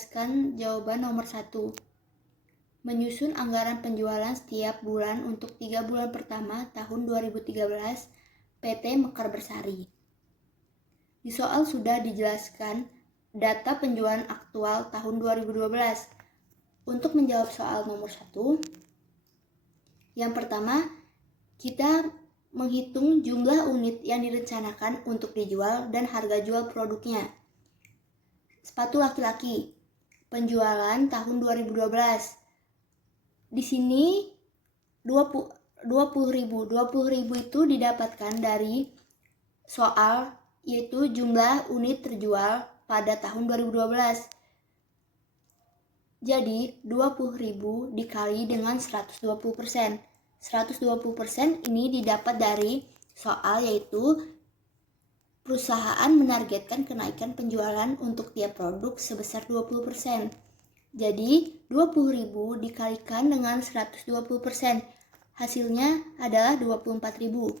jelaskan jawaban nomor 1. Menyusun anggaran penjualan setiap bulan untuk 3 bulan pertama tahun 2013 PT Mekar Bersari. Di soal sudah dijelaskan data penjualan aktual tahun 2012. Untuk menjawab soal nomor 1, yang pertama, kita menghitung jumlah unit yang direncanakan untuk dijual dan harga jual produknya. Sepatu laki-laki, penjualan tahun 2012. Di sini 20.000 itu didapatkan dari soal, yaitu jumlah unit terjual pada tahun 2012. Jadi 20.000 dikali dengan 120%. 120% ini didapat dari soal, yaitu perusahaan menargetkan kenaikan penjualan untuk tiap produk sebesar 20%. Jadi 20.000 dikalikan dengan 120%. Hasilnya adalah 24.000.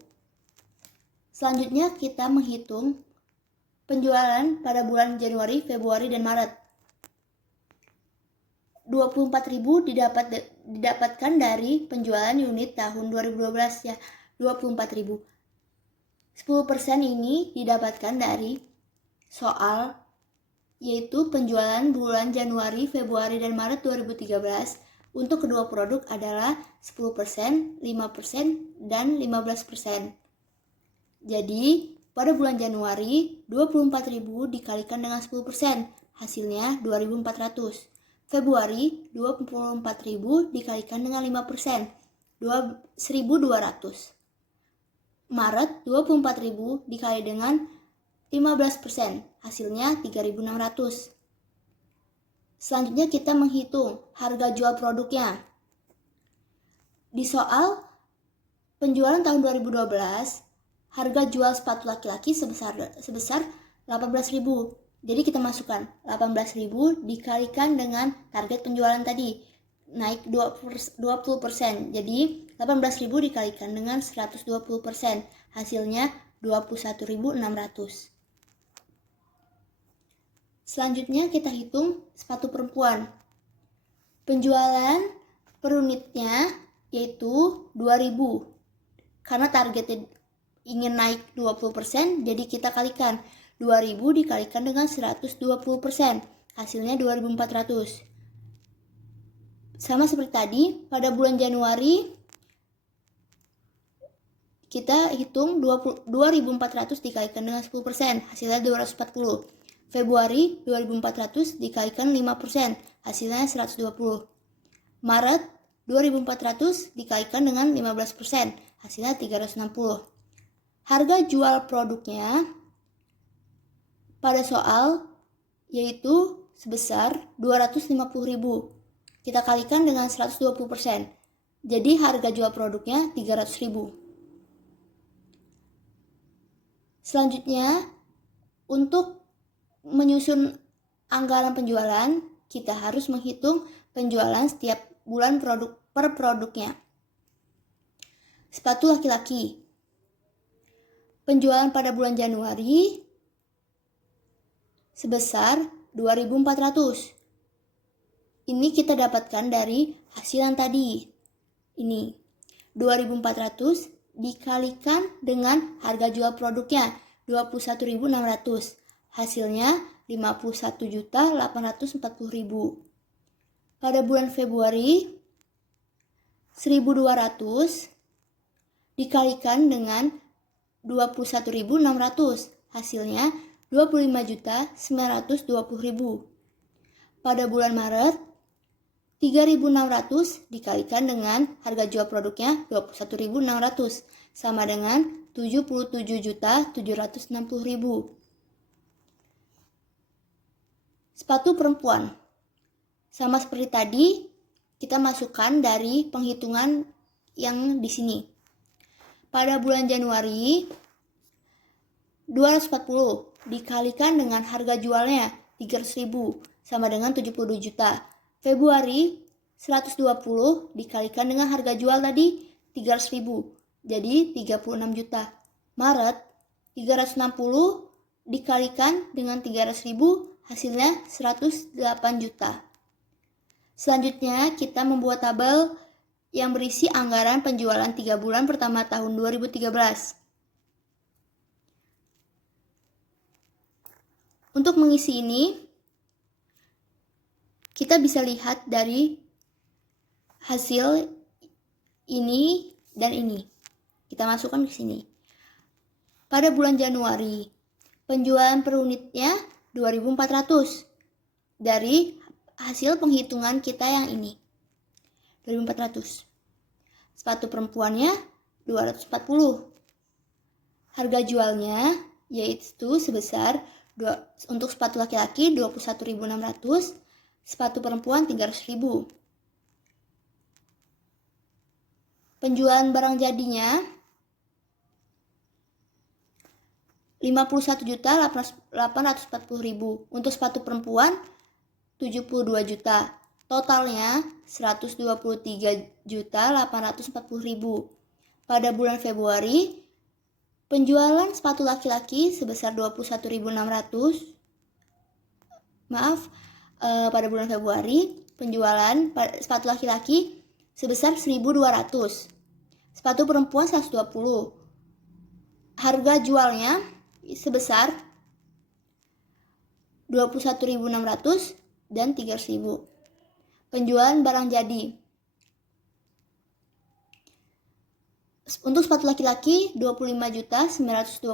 Selanjutnya kita menghitung penjualan pada bulan Januari, Februari, dan Maret. 24.000 didapatkan dari penjualan unit tahun 2012 ya, 24.000. 10% ini didapatkan dari soal, yaitu penjualan bulan Januari, Februari, dan Maret 2013 untuk kedua produk adalah 10%, 5%, dan 15%. Jadi, pada bulan Januari, 24.000 dikalikan dengan 10%, hasilnya 2.400. Februari, 24.000 dikalikan dengan 5%, 1.200. Maret, 24.000 dikali dengan 15%, hasilnya 3.600. Selanjutnya kita menghitung harga jual produknya. Di soal penjualan tahun 2012, harga jual sepatu laki-laki sebesar 18.000. Jadi kita masukkan 18.000 dikalikan dengan target penjualan tadi, naik 20%. Jadi 18.000 dikalikan dengan 120%, hasilnya 21.600. Selanjutnya kita hitung sepatu perempuan. Penjualan per unitnya yaitu 2.000. Karena targetnya ingin naik 20%, jadi kita kalikan 2.000 dikalikan dengan 120%, hasilnya 2.400. Sama seperti tadi, pada bulan Januari kita hitung 2.400 dikalikan dengan 10%, hasilnya 240. Februari 2.400 dikalikan 5%, hasilnya 120. Maret 2.400 dikalikan dengan 15%, hasilnya 360. Harga jual produknya pada soal yaitu sebesar 250.000. Kita kalikan dengan 120%. Jadi harga jual produknya 300.000. Selanjutnya, untuk menyusun anggaran penjualan, kita harus menghitung penjualan setiap bulan per produknya. Sepatu laki-laki. Penjualan pada bulan Januari sebesar 2.400. Ini kita dapatkan dari hasil yang tadi. Ini 2.400 dikalikan dengan harga jual produknya 21.600. Hasilnya 51.840.000. Pada bulan Februari 1.200 dikalikan dengan 21.600. Hasilnya 25.920.000. Pada bulan Maret 3.600 dikalikan dengan harga jual produknya 21.600 sama dengan 77.760.000. Sepatu perempuan. Sama seperti tadi, kita masukkan dari penghitungan yang di sini. Pada bulan Januari 240 dikalikan dengan harga jualnya 300.000 sama dengan 72 juta. Februari 120 dikalikan dengan harga jual tadi 300.000, jadi 36 juta. Maret 360 dikalikan dengan 300.000, Hasilnya 108 juta. Selanjutnya kita membuat tabel yang berisi anggaran penjualan 3 bulan pertama tahun 2013. Untuk mengisi ini, kita bisa lihat dari hasil ini dan ini. Kita masukkan ke sini. Pada bulan Januari, penjualan per unitnya 2.400. Dari hasil penghitungan kita yang ini. 2.400. Sepatu perempuannya 240. Harga jualnya yaitu sebesar untuk sepatu laki-laki 21.600, sepatu perempuan 300.000. Penjualan barang jadinya 51.840.000. Untuk sepatu perempuan 72 juta. Totalnya 123.840.000. Pada bulan Februari, penjualan sepatu laki-laki sebesar 21.600. Pada bulan Februari, penjualan sepatu laki-laki sebesar 1.200. Sepatu perempuan 120. Harga jualnya sebesar 21.600 dan 300.000. Penjualan barang jadi. Untuk sepatu laki-laki 25.920.000,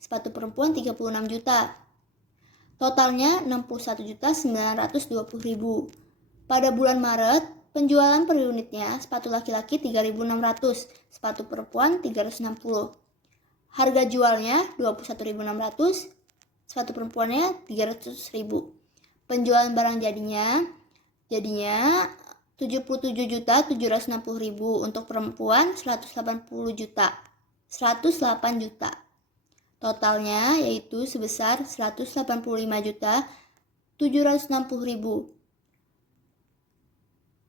sepatu perempuan 36 juta. Totalnya 61.920.000. Pada bulan Maret, penjualan per unitnya sepatu laki-laki 3.600, sepatu perempuan 360. Harga jualnya 21.600, sepatu perempuannya 300.000. Penjualan barang jadinya 77.760.000. Untuk perempuan 108 juta. Totalnya yaitu sebesar 185.760.000.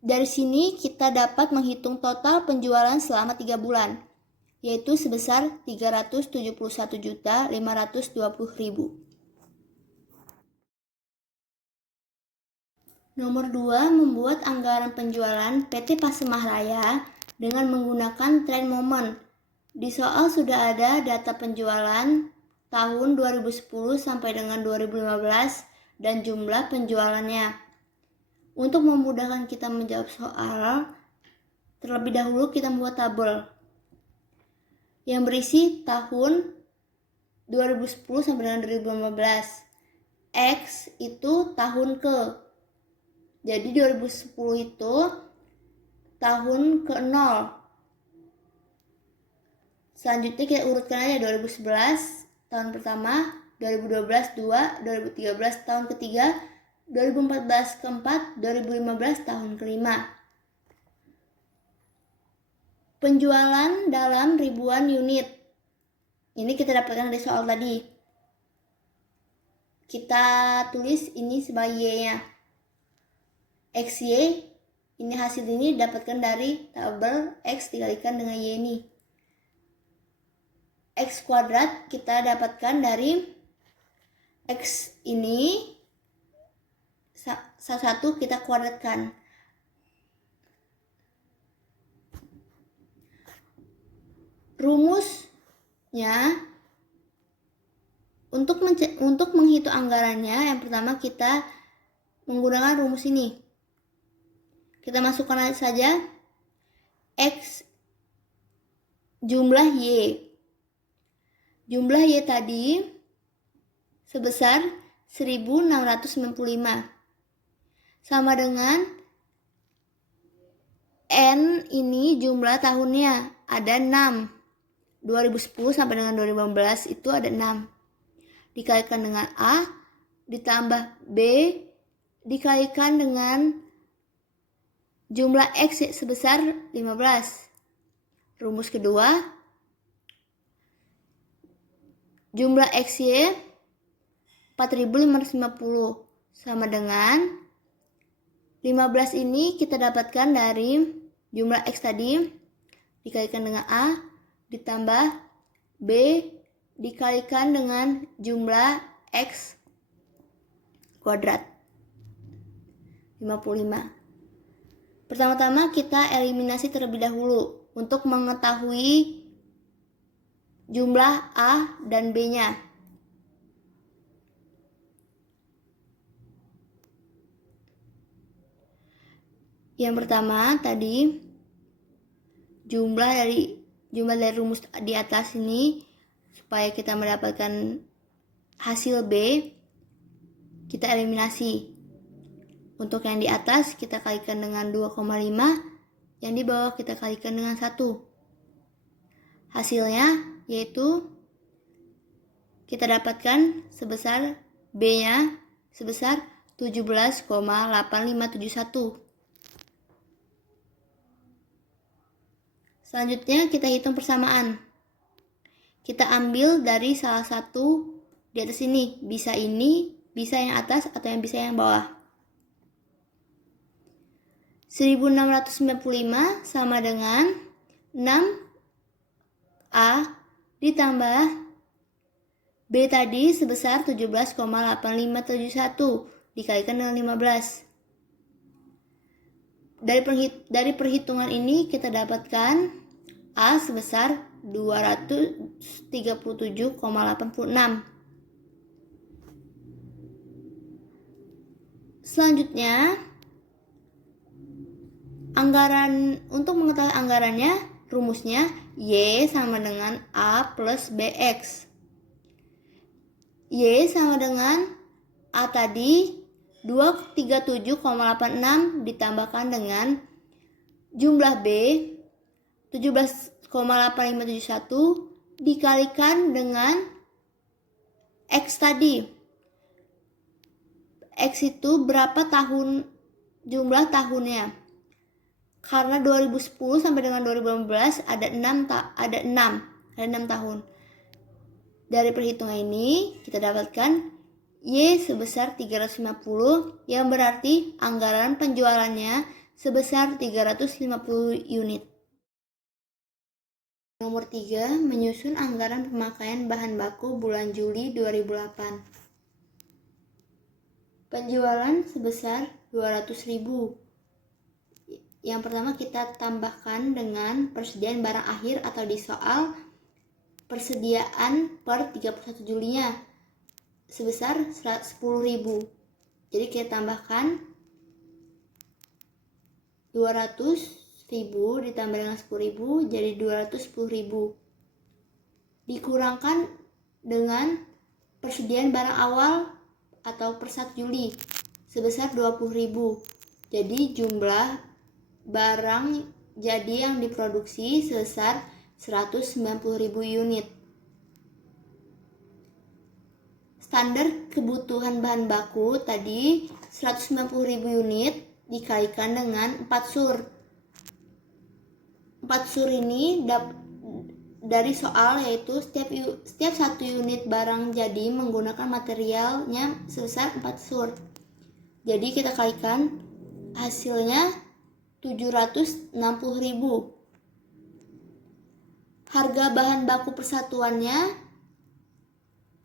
Dari sini kita dapat menghitung total penjualan selama 3 bulan, yaitu sebesar 371.520.000. Nomor 2, membuat anggaran penjualan PT Pasemah Raya dengan menggunakan trend moment. Di soal sudah ada data penjualan tahun 2010 sampai dengan 2015 dan jumlah penjualannya. Untuk memudahkan kita menjawab soal, terlebih dahulu kita membuat tabel yang berisi tahun 2010 sampai dengan 2015. X itu tahun ke. Jadi 2010 itu tahun ke-0. Selanjutnya kita urutkan aja 2011 tahun pertama, 2012 2, 2013 tahun ketiga, 2014 keempat, 2015 tahun kelima. Penjualan dalam ribuan unit. Ini kita dapatkan dari soal tadi. Kita tulis ini sebagai Y-nya. XY, ini hasil ini dapatkan dari tabel X dikalikan dengan Y ini. X kuadrat kita dapatkan dari X ini satu kita kuadratkan. Rumusnya untuk menghitung anggarannya, yang pertama kita menggunakan rumus ini. Kita masukkan saja X jumlah Y. Jumlah Y tadi sebesar 1.695. Sama dengan N ini jumlah tahunnya ada 6. 2010 sampai dengan 2015 itu ada 6. Dikalikan dengan A ditambah B dikalikan dengan jumlah X sebesar 15. Rumus kedua, jumlah XY 4.550 sama dengan 15 ini kita dapatkan dari jumlah X tadi dikalikan dengan A ditambah B dikalikan dengan jumlah X kuadrat. 55. Pertama-tama kita eliminasi terlebih dahulu untuk mengetahui jumlah A dan B-nya. Yang pertama tadi jumlah dari rumus di atas ini, supaya kita mendapatkan hasil B, kita eliminasi. Untuk yang di atas kita kalikan dengan 2,5, yang di bawah kita kalikan dengan 1. Hasilnya yaitu kita dapatkan sebesar B-nya sebesar 17,8571. Selanjutnya kita hitung persamaan. Kita ambil dari salah satu di atas ini, bisa yang atas atau yang bisa yang bawah. 1695 sama dengan 6A ditambah B tadi sebesar 17,8571 dikalikan dengan 15. Dari perhitungan ini kita dapatkan A sebesar 237,86. Selanjutnya, untuk mengetahui anggarannya, rumusnya Y sama dengan A plus BX. Y sama dengan A tadi 237,86 ditambahkan dengan jumlah B 17,8571 dikalikan dengan X tadi. X itu berapa jumlah tahunnya? Karena 2010 sampai dengan 2015 ada 6 tahun. Dari perhitungan ini kita dapatkan Y sebesar 350, yang berarti anggaran penjualannya sebesar 350 unit. Nomor 3, menyusun anggaran pemakaian bahan baku bulan Juli 2008. Penjualan sebesar 200.000. Yang pertama kita tambahkan dengan persediaan barang akhir atau di soal persediaan per 31 Julinya sebesar 10.000. Jadi kita tambahkan 200.000 ditambah dengan 10.000 jadi 210.000. Dikurangkan dengan persediaan barang awal atau per 1 Juli sebesar 20.000. Jadi jumlah barang jadi yang diproduksi sebesar 190.000 unit. Standar kebutuhan bahan baku tadi 190.000 unit dikalikan dengan 4 sur. 4 sur ini dari soal yaitu setiap 1 unit barang jadi menggunakan materialnya sebesar 4 sur. Jadi kita kalikan hasilnya 760.000. Harga bahan baku persatuannya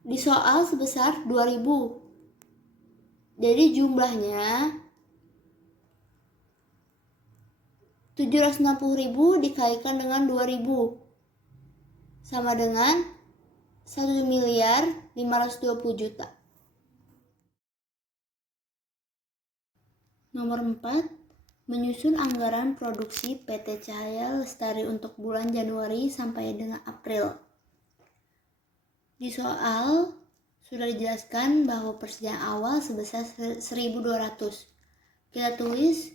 di soal sebesar 2.000. Jadi jumlahnya 760.000 dikalikan dengan 2.000 sama dengan 1.520.000.000. Nomor 4, menyusun anggaran produksi PT Cahaya Lestari untuk bulan Januari sampai dengan April. Di soal sudah dijelaskan bahwa persediaan awal sebesar 1.200. Kita tulis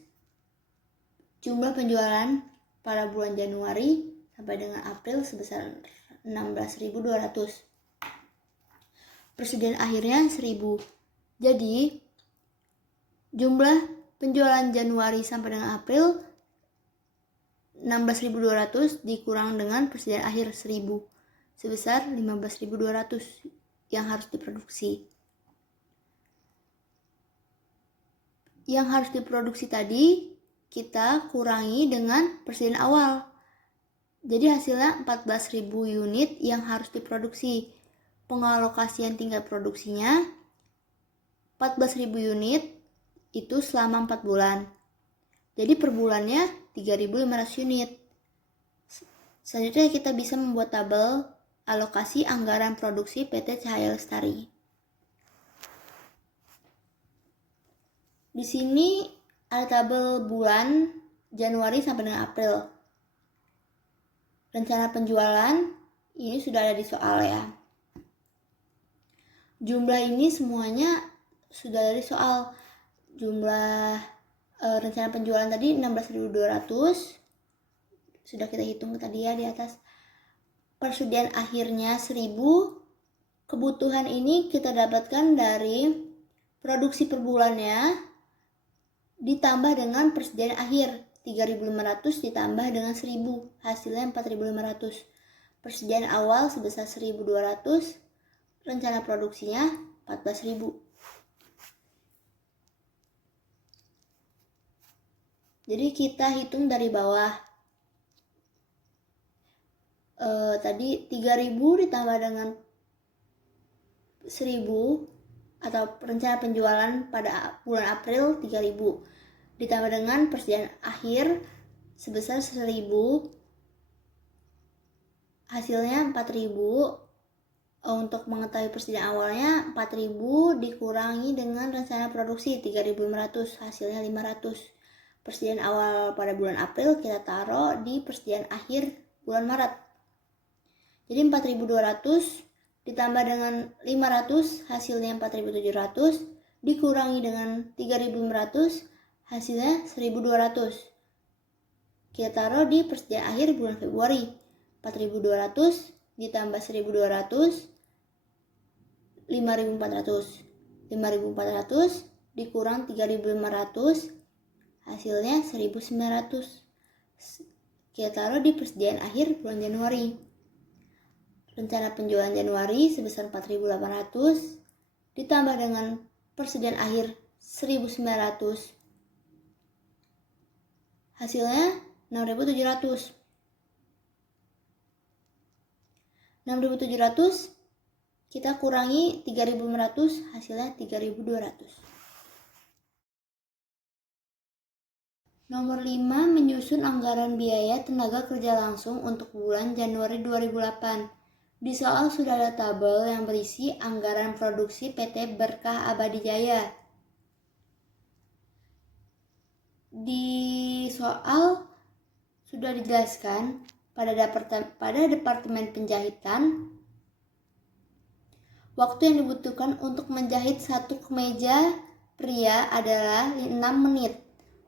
jumlah penjualan pada bulan Januari sampai dengan April sebesar 16.200. Persediaan akhirnya 1.000. Jadi jumlah penjualan Januari sampai dengan April 16.200 dikurang dengan persediaan akhir 1.000 sebesar 15.200 yang harus diproduksi. Yang harus diproduksi tadi kita kurangi dengan persediaan awal. Jadi hasilnya 14.000 unit yang harus diproduksi. Pengalokasian tingkat produksinya 14.000 unit itu selama 4 bulan. Jadi per bulannya 3.500 unit. Selanjutnya kita bisa membuat tabel alokasi anggaran produksi PT Cahaya Lestari. Di sini ada tabel bulan Januari sampai dengan April. Rencana penjualan ini sudah ada di soal ya. Jumlah ini semuanya sudah dari soal. Jumlah rencana penjualan tadi 16.200. Sudah kita hitung tadi ya di atas. Persediaan akhirnya 1.000. Kebutuhan ini kita dapatkan dari produksi per bulannya ditambah dengan persediaan akhir 3.500 ditambah dengan 1.000, hasilnya 4.500. Persediaan awal sebesar 1.200, rencana produksinya 14.000. Jadi kita hitung dari bawah. Tadi 3.000 ditambah dengan 1.000 atau rencana penjualan pada bulan April 3.000 ditambah dengan persediaan akhir sebesar 1.000, hasilnya 4.000. Untuk mengetahui persediaan awalnya 4.000 dikurangi dengan rencana produksi 3.500, hasilnya 500. Persediaan awal pada bulan April kita taruh di persediaan akhir bulan Maret. Jadi 4.200 ditambah dengan 500, hasilnya 4.700, dikurangi dengan 3.500, hasilnya 1.200. Kita taruh di persediaan akhir bulan Februari. 4.200 ditambah 1.200, 5.400. 5.400 dikurang 3.500, hasilnya 1.900. Kita taruh di persediaan akhir bulan Januari. Rencana penjualan Januari sebesar 4.800 ditambah dengan persediaan akhir 1.900, hasilnya 6.700. 6.700 kita kurangi 3.500, hasilnya 3.200. Nomor 5, menyusun anggaran biaya tenaga kerja langsung untuk bulan Januari 2008. Di soal sudah ada tabel yang berisi anggaran produksi PT Berkah Abadi Jaya. Di soal sudah dijelaskan pada departemen penjahitan, waktu yang dibutuhkan untuk menjahit satu kemeja pria adalah 6 menit.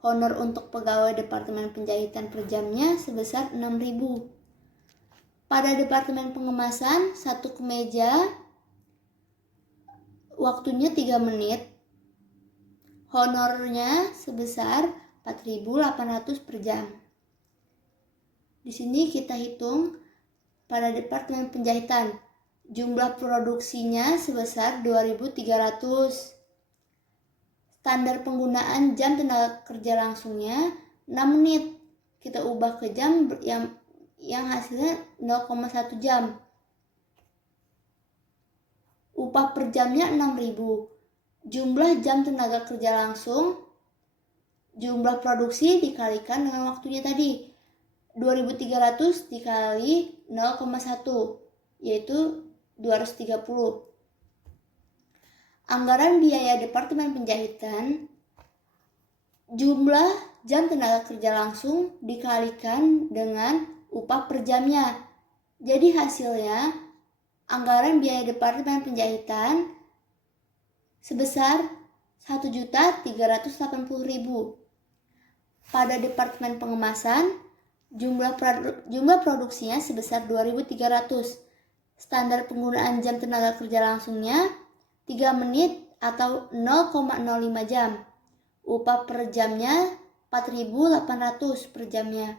Honor untuk pegawai departemen penjahitan per jamnya sebesar 6.000. Pada departemen pengemasan, satu kemeja waktunya 3 menit. Honornya sebesar 4.800 per jam. Di sini kita hitung pada departemen penjahitan. Jumlah produksinya sebesar 2.300. Standar penggunaan jam tenaga kerja langsungnya 6 menit. Kita ubah ke jam yang hasilnya 0,1 jam. Upah per jamnya 6.000. Jumlah jam tenaga kerja langsung, jumlah produksi dikalikan dengan waktunya tadi. 2.300 dikali 0,1 yaitu 230. Anggaran biaya departemen penjahitan, jumlah jam tenaga kerja langsung dikalikan dengan upah per jamnya. Jadi hasilnya anggaran biaya departemen penjahitan sebesar 1.380.000. Pada departemen pengemasan, jumlah produksinya sebesar 2.300. Standar penggunaan jam tenaga kerja langsungnya 3 menit atau 0,05 jam. Upah per jamnya 4.800 per jamnya.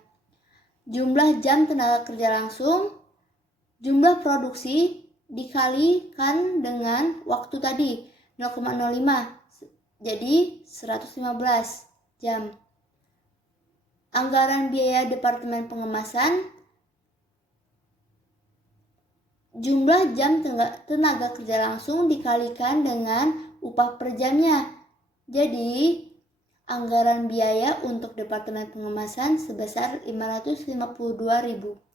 Jumlah jam tenaga kerja langsung, jumlah produksi dikalikan dengan waktu tadi 0,05, jadi 115 jam. Anggaran biaya departemen pengemasan, jumlah jam tenaga kerja langsung dikalikan dengan upah per jamnya. Jadi, anggaran biaya untuk Departemen Pengemasan sebesar 552.000.